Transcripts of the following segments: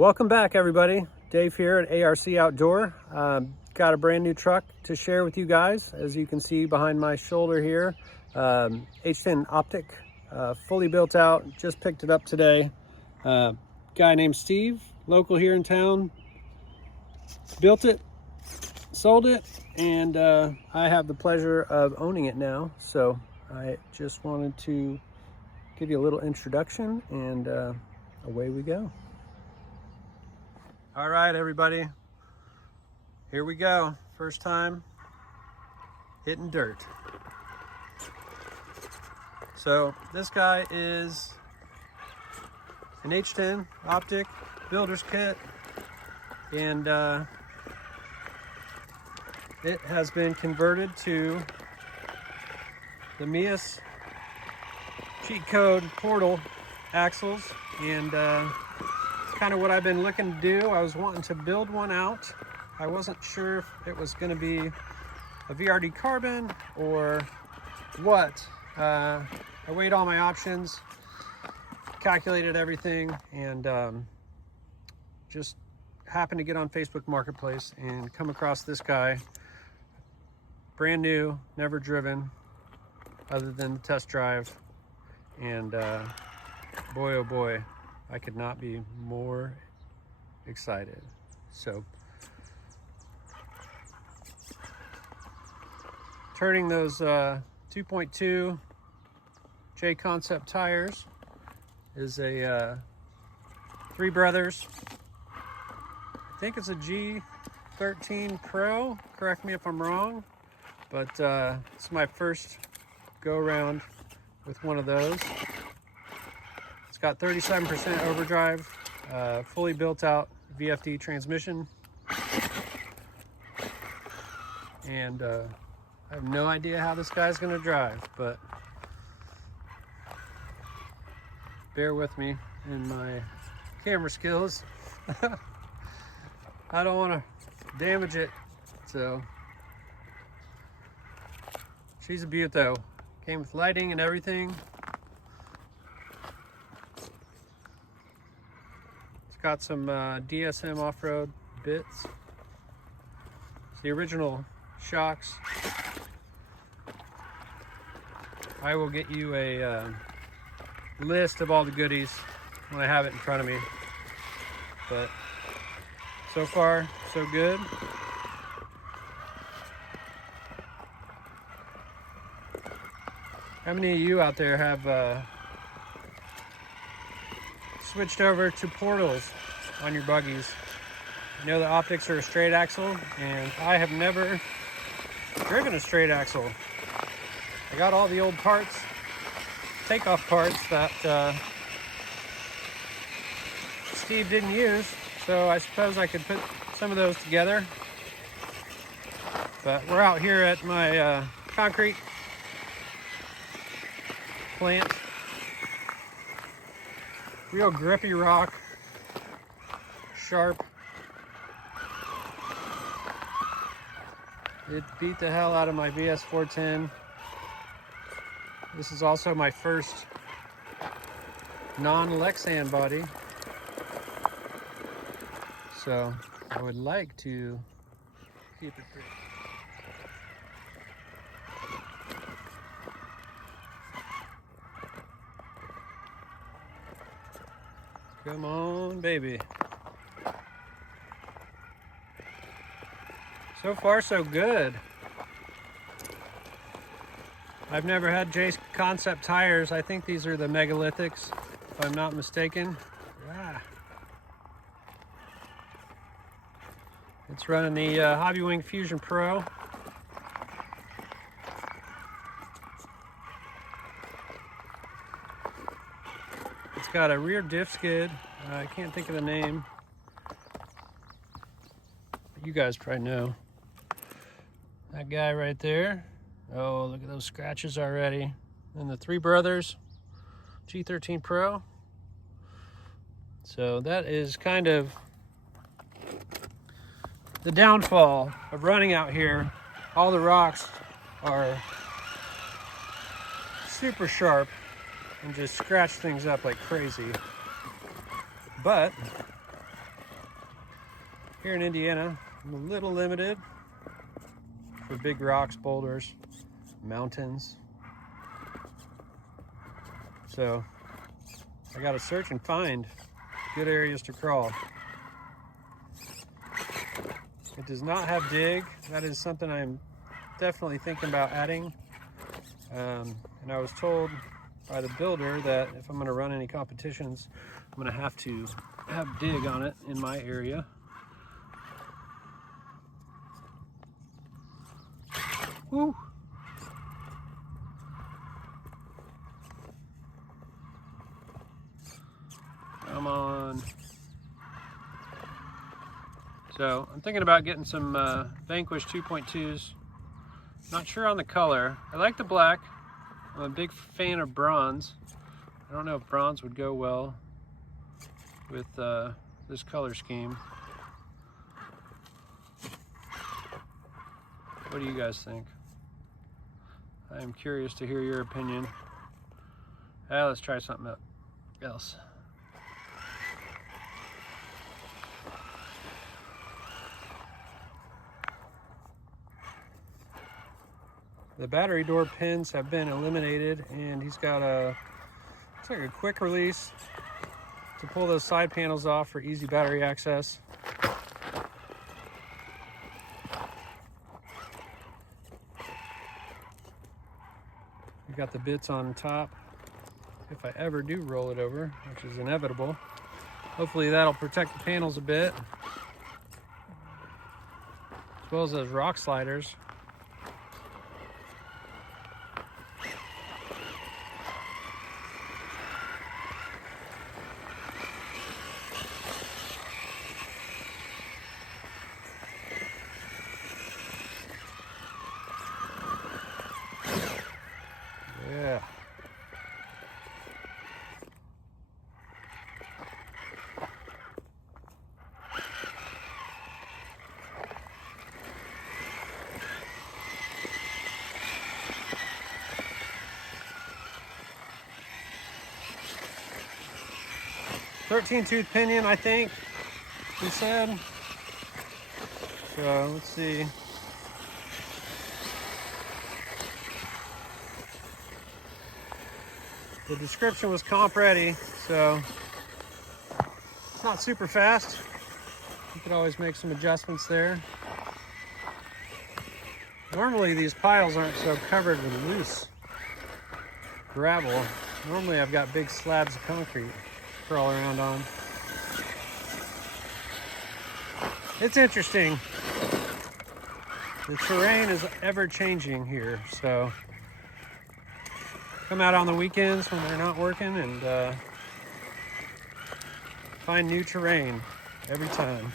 Welcome back, everybody. Dave here at ARC Outdoor. Got a brand new truck to share with you guys. As you can see behind my shoulder here, H10 Optic, fully built out. Just picked it up today. Guy named Steve, local here in town, built it, sold it, and I have the pleasure of owning it now. So I just wanted to give you a little introduction, and away we go. All right, everybody, here we go. First time hitting dirt. So this guy is an H10 Optic builder's kit, and it has been converted to the MEUS cheat code portal axles, and kind of what I've been looking to do. I was wanting to build one out. I wasn't sure if it was going to be a VRD Carbon or what. I weighed all my options, calculated everything, and just happened to get on Facebook Marketplace and come across this guy. Brand new, never driven other than the test drive, and boy oh boy, I could not be more excited. So turning those 2.2 JConcepts tires is a Three Brothers. I think it's a G13 Pro, correct me if I'm wrong, but it's my first go around with one of those. It's got 37% overdrive, fully built out VRD transmission, and I have no idea how this guy's gonna drive, but bear with me in my camera skills. I don't want to damage it, so she's a beaut though. Came with lighting and everything. Got some dsm-offroad bits. It's the original shocks. I will get you a list of all the goodies when I have it in front of me. But so far, so good. How many of you out there have switched over to portals on your buggies? You know the optics are a straight axle, and I have never driven a straight axle. I got all the old parts, takeoff parts that Steve didn't use, so I suppose I could put some of those together. But we're out here at my concrete plant. Real grippy rock, sharp. It beat the hell out of my VS 410. This is also my first non-Lexan body, so I would like to keep it pretty. Come on, baby. So far, so good. I've never had JConcepts tires. I think these are the Megalithics, if I'm not mistaken. Ah. It's running the Hobbywing Fusion Pro. It's got a rear diff skid. I can't think of the name. You guys probably know. That guy right there. Oh, look at those scratches already. And the Three Brothers G13 Pro. So that is kind of the downfall of running out here. All the rocks are super sharp and just scratch things up like crazy. But Here in Indiana, I'm a little limited for big rocks, boulders, mountains. So I gotta search and find good areas to crawl. It does not have dig. That is something I'm definitely thinking about adding. And I was told by the builder that if I'm gonna run any competitions, I'm gonna have to have dig on it in my area. Woo! Come on. So I'm thinking about getting some Vanquish 2.2s. Not sure on the color. I like the black. I'm a big fan of bronze. I don't know if bronze would go well with this color scheme. What do you guys think? I am curious to hear your opinion. Let's try something else. The battery door pins have been eliminated, and he's got looks like a quick release to pull those side panels off for easy battery access. We've got the bits on top. If I ever do roll it over, which is inevitable, hopefully that'll protect the panels a bit, as well as those rock sliders. Yeah. "13-tooth pinion, I think he said. So let's see. The description was comp ready, so it's not super fast. You could always make some adjustments there. Normally these piles aren't so covered with loose gravel. Normally I've got big slabs of concrete to crawl around on. It's interesting. The terrain is ever changing here, so come out on the weekends when they're not working and find new terrain every time.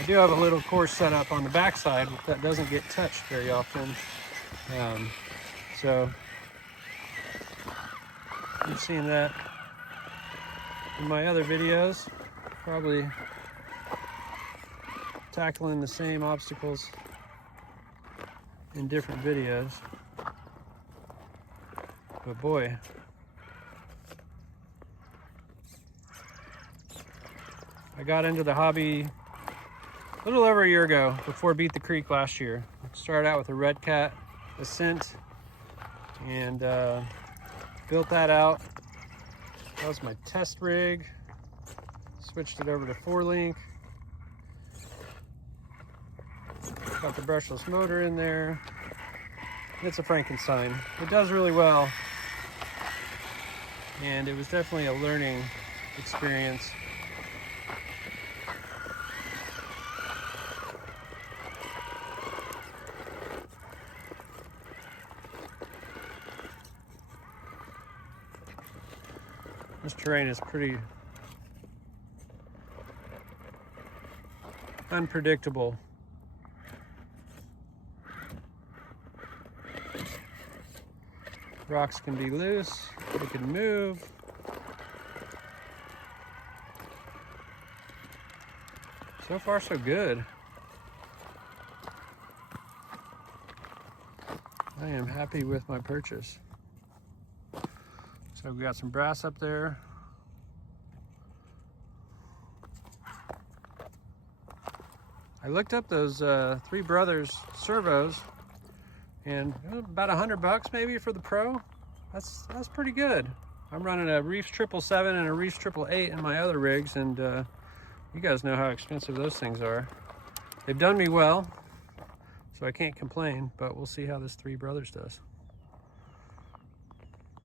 I do have a little course set up on the backside that doesn't get touched very often. So you've seen that in my other videos, probably tackling the same obstacles in different videos. But boy, I got into the hobby a little over a year ago, before Beat the Creek last year. Started out with a Red Cat Ascent and built that out. That was my test rig. Switched it over to 4-link. Got the brushless motor in there. It's a Frankenstein. It does really well. And it was definitely a learning experience. This terrain is pretty unpredictable. Rocks can be loose, they can move. So far, so good. I am happy with my purchase. So we got some brass up there. I looked up those Three Brothers servos, and about $100 maybe for the Pro. That's pretty good. I'm running a Reefs 777 and a Reefs 888 in my other rigs, and you guys know how expensive those things are. They've done me well, so I can't complain, but we'll see how this Three Brothers does.